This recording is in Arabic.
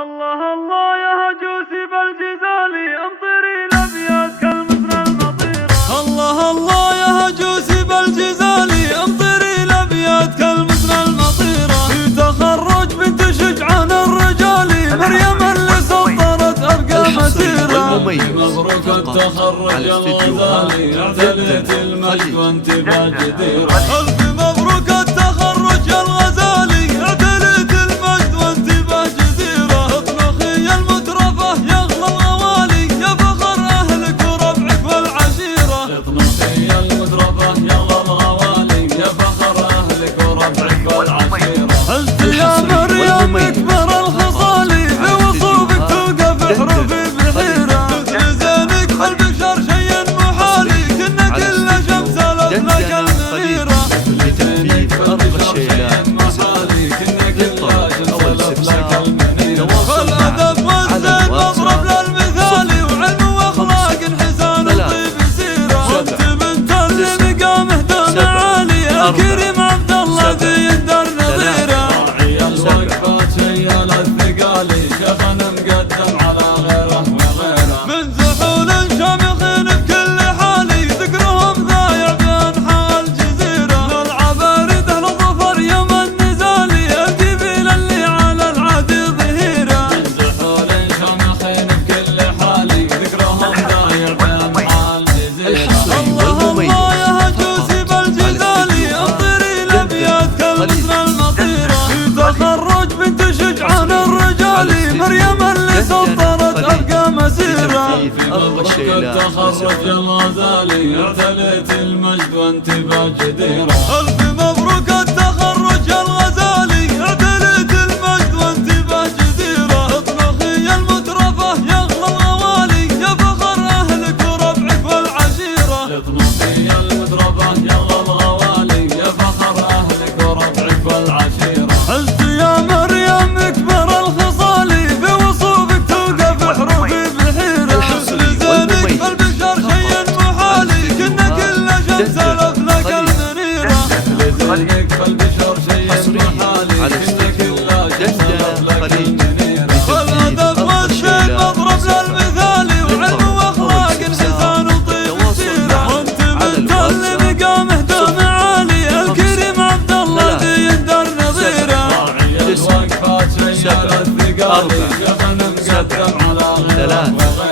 الله الله يا هجوسي بالجزالي امطري الابيات كالمثل المطيرة. الله الله يا هجوسي بالجزالي امطري الابيات كالمثل المطيرة. في تخرج بنت شجعان الرجالي مريم اللي سطرت ابقى مسيرة. مبروك التخرج الغزالي اعتليت المجد وانت باجديرة. الف مبروك التخرج الغزالي اعتليت المجد وانت باجديرة. اطنخي يا المترفة يا اغلى الغوالي يا فخر اهلك وربعك والعشيرة. اطنخي يا المترفة يا اغلى الغوالي يا فخر اهلك وربعك والعشيرة. حزت يا مريم اكبر الخصالي في وصوفك توقف حروفي بحيرة. لزانك بالبشر شيء محالي كنا كل شمس الافلاك المنيرة. لتنفيذ أرض الشيلات محالي كنا كل شمس الافلاك المنيرة. فالادب والزين مضرب للمثالي وعلم واخلاق حسان الطيب سيرة. وانت بنت اللي مقامه دون عالي الكريم عبد الله ذي الدار نظيرة. راعي الوقفات شيال الثقالي شيخنا مقدم على غيره وغيره. من زحول شامخين بكل حالي ذكرهم ضايع بأنحاء الجزيرة. للعبارد أهل الظفر يوم النزالي الجبيل اللي على العادي ظهيرة. من زحول شامخين بكل حالي ذكرهم ضايع بأنحاء الجزيرة. الله الله يا هجوسي بالجزالي انطري الابيات كالمثل المطيرة. في تخرج بنت شجعان الرجالي مريم اللي سطرت ابقى مسيرة. في مبروك التخرج الغزالي اعتليت المجد وانت باجديرة. الف مبروك التخرج الغزالي اعتليت المجد وانت باجديرة. اطنخي يا المترفة يا اغلى الغوالي يا فخر اهلك وربعك والعشيرة. اطنخي يا المترفة يا اغلى الغوالي يا فخر اهلك وربعك والعشيرة. حزت يا مريم اكبر الخصالي في وصوفك توقف حروفي بحيرة. لزانك بالبشر شيء محالي كنا كل شمس الافلاك المنيرة. لزينك بالبشر شيء محالي كنا كل شمس الافلاك المنيرة. والادب والزين مضرب للمثالي وعلم واخلاق حسان وطيب سيرة. وانت بنت اللي مقامه دون عالي الكريم عبد الله ذي الدار نظيرة. راعي الوقفات شيال الثقالي شيخنا مقدم على غيره وغيره.